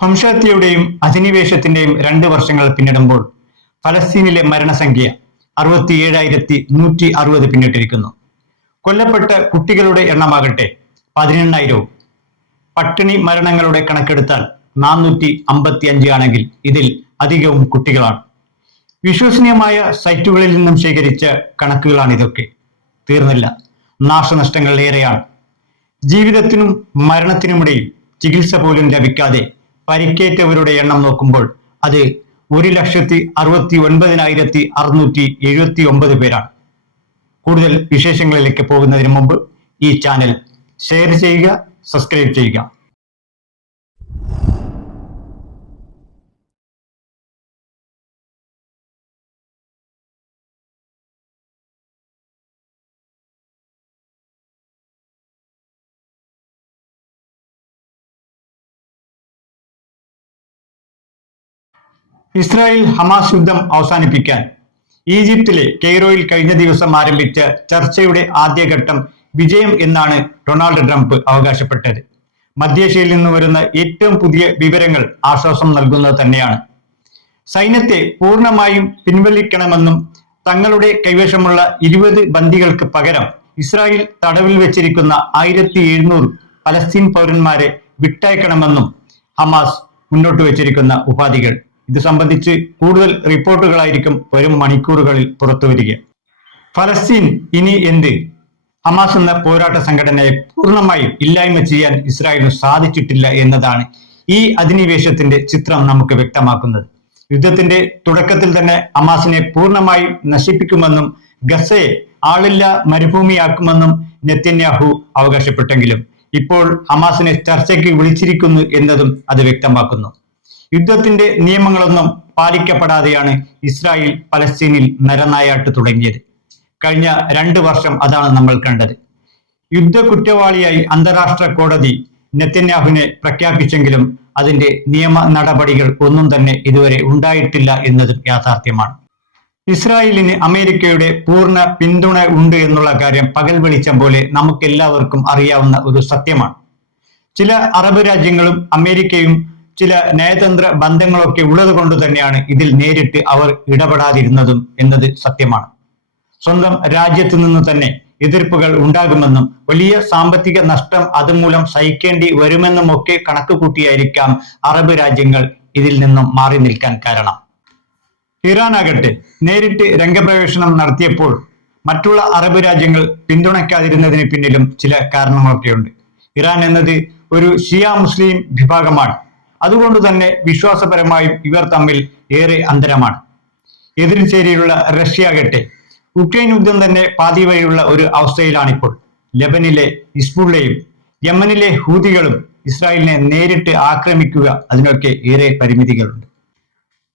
വംശഹത്യയുടെയും അധിനിവേശത്തിന്റെയും 2 വർഷങ്ങൾ പിന്നിടുമ്പോൾ ഫലസ്തീനിലെ മരണസംഖ്യ 67,160 പിന്നിട്ടിരിക്കുന്നു. കൊല്ലപ്പെട്ട കുട്ടികളുടെ എണ്ണമാകട്ടെ 18,000. പട്ടിണി മരണങ്ങളുടെ കണക്കെടുത്താൽ 455 ആണെങ്കിൽ ഇതിൽ അധികവും കുട്ടികളാണ്. വിശ്വസനീയമായ സൈറ്റുകളിൽ നിന്നും ശേഖരിച്ച കണക്കുകളാണിതൊക്കെ. തീർന്നില്ല, നാശനഷ്ടങ്ങൾ ഏറെയാണ്. ജീവിതത്തിനും മരണത്തിനുമിടയിൽ ചികിത്സ പോലും ലഭിക്കാതെ പരിക്കേറ്റവരുടെ എണ്ണം നോക്കുമ്പോൾ അത് 1,69,679 പേരാണ്. കൂടുതൽ വിശേഷങ്ങളിലേക്ക് പോകുന്നതിന് മുമ്പ് ഈ ചാനൽ ഷെയർ ചെയ്യുക, സബ്സ്ക്രൈബ് ചെയ്യുക. ഇസ്രായേൽ ഹമാസ് യുദ്ധം അവസാനിപ്പിക്കാൻ ഈജിപ്തിലെ കെയ്റോയിൽ കഴിഞ്ഞ ദിവസം ആരംഭിച്ച ചർച്ചയുടെ ആദ്യഘട്ടം വിജയം എന്നാണ് ഡൊണാൾഡ് ട്രംപ് അവകാശപ്പെട്ടത്. മധ്യേഷ്യയിൽ നിന്ന് വരുന്ന ഏറ്റവും പുതിയ വിവരങ്ങൾ ആശ്വാസം നൽകുന്നത് തന്നെയാണ്. സൈന്യത്തെ പൂർണ്ണമായും പിൻവലിക്കണമെന്നും തങ്ങളുടെ കൈവശമുള്ള 20 ബന്ദികൾക്ക് പകരം ഇസ്രായേൽ തടവിൽ വെച്ചിരിക്കുന്ന 1,700 പലസ്തീൻ പൗരന്മാരെ വിട്ടയക്കണമെന്നും ഹമാസ് മുന്നോട്ട് വെച്ചിരിക്കുന്ന ഉപാധികൾ. ഇത് സംബന്ധിച്ച് കൂടുതൽ റിപ്പോർട്ടുകളായിരിക്കും വരും മണിക്കൂറുകളിൽ പുറത്തുവരിക. ഫലസ്തീൻ ഇനി എന്ത്? ഹമാസ് എന്ന പോരാട്ട സംഘടനയെ പൂർണ്ണമായും ഇല്ലായ്മ ചെയ്യാൻ ഇസ്രായേലിന് സാധിച്ചിട്ടില്ല എന്നതാണ് ഈ അധിനിവേശത്തിന്റെ ചിത്രം നമുക്ക് വ്യക്തമാക്കുന്നത്. യുദ്ധത്തിന്റെ തുടക്കത്തിൽ തന്നെ ഹമാസിനെ പൂർണ്ണമായും നശിപ്പിക്കുമെന്നും ഗസയെ ആളില്ല മരുഭൂമിയാക്കുമെന്നും നെതന്യാഹു അവകാശപ്പെട്ടെങ്കിലും ഇപ്പോൾ ഹമാസിനെ ചർച്ചയ്ക്ക് വിളിച്ചിരിക്കുന്നു എന്നതും അത് വ്യക്തമാക്കുന്നു. യുദ്ധത്തിന്റെ നിയമങ്ങളൊന്നും പാലിക്കപ്പെടാതെയാണ് ഇസ്രായേൽ പലസ്തീനിൽ നരനായാട്ട് തുടങ്ങിയത്. കഴിഞ്ഞ 2 വർഷം അതാണ് നമ്മൾ കണ്ടത്. യുദ്ധ കുറ്റവാളിയായി അന്താരാഷ്ട്ര കോടതി നെതന്യാഹുവിനെ പ്രഖ്യാപിച്ചെങ്കിലും അതിന്റെ നിയമ നടപടികൾ ഒന്നും തന്നെ ഇതുവരെ ഉണ്ടായിട്ടില്ല എന്നതും യാഥാർത്ഥ്യമാണ്. ഇസ്രായേലിന് അമേരിക്കയുടെ പൂർണ്ണ പിന്തുണ ഉണ്ട് എന്നുള്ള കാര്യം പകൽ വെളിച്ചം പോലെ നമുക്കെല്ലാവർക്കും അറിയാവുന്ന ഒരു സത്യമാണ്. ചില അറബ് രാജ്യങ്ങളും അമേരിക്കയും ചില നയതന്ത്ര ബന്ധങ്ങളൊക്കെ ഉള്ളത് കൊണ്ട് തന്നെയാണ് ഇതിൽ നേരിട്ട് അവർ ഇടപെടാതിരുന്നതും എന്നത് സത്യമാണ്. സ്വന്തം രാജ്യത്തു നിന്ന് തന്നെ എതിർപ്പുകൾ ഉണ്ടാകുമെന്നും വലിയ സാമ്പത്തിക നഷ്ടം അതുമൂലം സഹിക്കേണ്ടി വരുമെന്നും ഒക്കെ കണക്ക് കൂട്ടിയായിരിക്കാം അറബ് രാജ്യങ്ങൾ ഇതിൽ നിന്നും മാറി നിൽക്കാൻ കാരണം. ഇറാൻ ആകട്ടെ നേരിട്ട് രംഗപ്രവേശനം നടത്തിയപ്പോൾ മറ്റുള്ള അറബ് രാജ്യങ്ങൾ പിന്തുണയ്ക്കാതിരുന്നതിന് പിന്നിലും ചില കാരണങ്ങളൊക്കെയുണ്ട്. ഇറാൻ എന്നത് ഒരു ഷിയ മുസ്ലിം വിഭാഗമാണ്. അതുകൊണ്ട് തന്നെ വിശ്വാസപരമായും ഇവർ തമ്മിൽ ഏറെ അന്തരമാണ്. എതിർചേരിയുള്ള റഷ്യ ആകട്ടെ ഉക്രൈൻ യുദ്ധം തന്നെ പാതി വഴിയുള്ള ഒരു അവസ്ഥയിലാണിപ്പോൾ. ലെബനിലെ ഹിസ്ബുള്ളയും യമനിലെ ഹൂതികളും ഇസ്രായേലിനെ നേരിട്ട് ആക്രമിക്കുക, അതിനൊക്കെ ഏറെ പരിമിതികളുണ്ട്.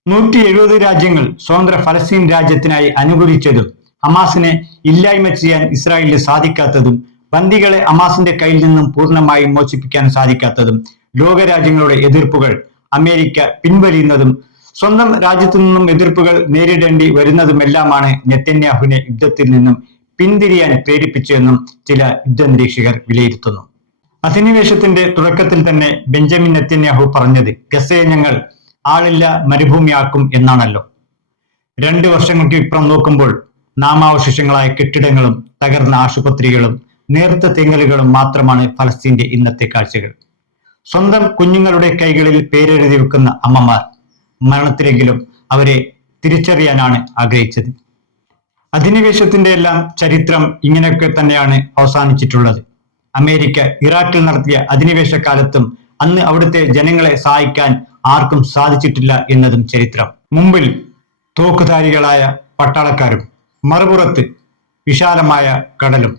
170 രാജ്യങ്ങൾ സ്വതന്ത്ര ഫലസ്തീൻ രാജ്യത്തിനായി അനുകൂലിച്ചതും ഹമാസിനെ ഇല്ലായ്മ ചെയ്യാൻ ഇസ്രായേലിന് സാധിക്കാത്തതും ബന്ദികളെ ഹമാസിന്റെ കയ്യിൽ നിന്നും പൂർണ്ണമായും മോചിപ്പിക്കാൻ സാധിക്കാത്തതും ലോകരാജ്യങ്ങളുടെ എതിർപ്പുകൾ അമേരിക്ക പിൻവലിയുന്നതും സ്വന്തം രാജ്യത്തു നിന്നും എതിർപ്പുകൾ നേരിടേണ്ടി വരുന്നതുമെല്ലാമാണ് നെതന്യാഹുവിനെ യുദ്ധത്തിൽ നിന്നും പിന്തിരിയാൻ പ്രേരിപ്പിച്ചതെന്നും ചില യുദ്ധനിരീക്ഷകർ വിലയിരുത്തുന്നു. അധിനിവേശത്തിന്റെ തുടക്കത്തിൽ തന്നെ ബെഞ്ചമിൻ നെതന്യാഹു പറഞ്ഞത് ഗസയെ ഞങ്ങൾ ആളില്ല മരുഭൂമിയാക്കും എന്നാണല്ലോ. 2 വർഷങ്ങൾക്ക് ഇപ്പുറം നോക്കുമ്പോൾ നാമാവശേഷങ്ങളായ കെട്ടിടങ്ങളും തകർന്ന ആശുപത്രികളും നേർത്ത തെങ്ങലുകളും മാത്രമാണ് ഫലസ്തീന്റെ ഇന്നത്തെ കാഴ്ചകൾ. സ്വന്തം കുഞ്ഞുങ്ങളുടെ കൈകളിൽ പേരെഴുതി വെക്കുന്ന അമ്മമാർ മരണത്തിലെങ്കിലും അവരെ തിരിച്ചറിയാനാണ് ആഗ്രഹിച്ചത്. അധിനിവേശത്തിന്റെ എല്ലാം ചരിത്രം ഇങ്ങനെയൊക്കെ തന്നെയാണ് അവസാനിച്ചിട്ടുള്ളത്. അമേരിക്ക ഇറാഖിൽ നടത്തിയ അധിനിവേശ കാലത്തും അന്ന് അവിടുത്തെ ജനങ്ങളെ സഹായിക്കാൻ ആർക്കും സാധിച്ചിട്ടില്ല എന്നതും ചരിത്രം. മുമ്പിൽ തോക്കുധാരികളായ പട്ടാളക്കാരും മറുപുറത്ത് വിശാലമായ കടലും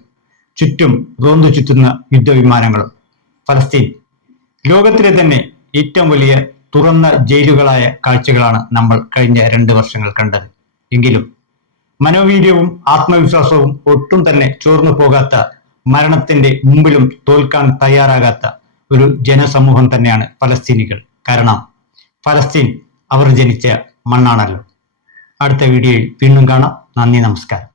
ചുറ്റും റോന്തു ചുറ്റുന്ന യുദ്ധവിമാനങ്ങളും. ഫലസ്തീൻ ലോകത്തിലെ തന്നെ ഏറ്റവും വലിയ തുറന്ന ജയിലുകളായ കാഴ്ചകളാണ് നമ്മൾ കഴിഞ്ഞ 2 വർഷങ്ങൾ കണ്ടത്. എങ്കിലും മനോവീര്യവും ആത്മവിശ്വാസവും ഒട്ടും തന്നെ ചോർന്നു പോകാത്ത, മരണത്തിന്റെ മുമ്പിലും തോൽക്കാൻ തയ്യാറാകാത്ത ഒരു ജനസമൂഹം തന്നെയാണ് ഫലസ്തീനികൾ. കാരണം ഫലസ്തീൻ അവർ ജനിച്ച മണ്ണാണല്ലോ. അടുത്ത വീഡിയോയിൽ വീണ്ടും കാണാം. നന്ദി, നമസ്കാരം.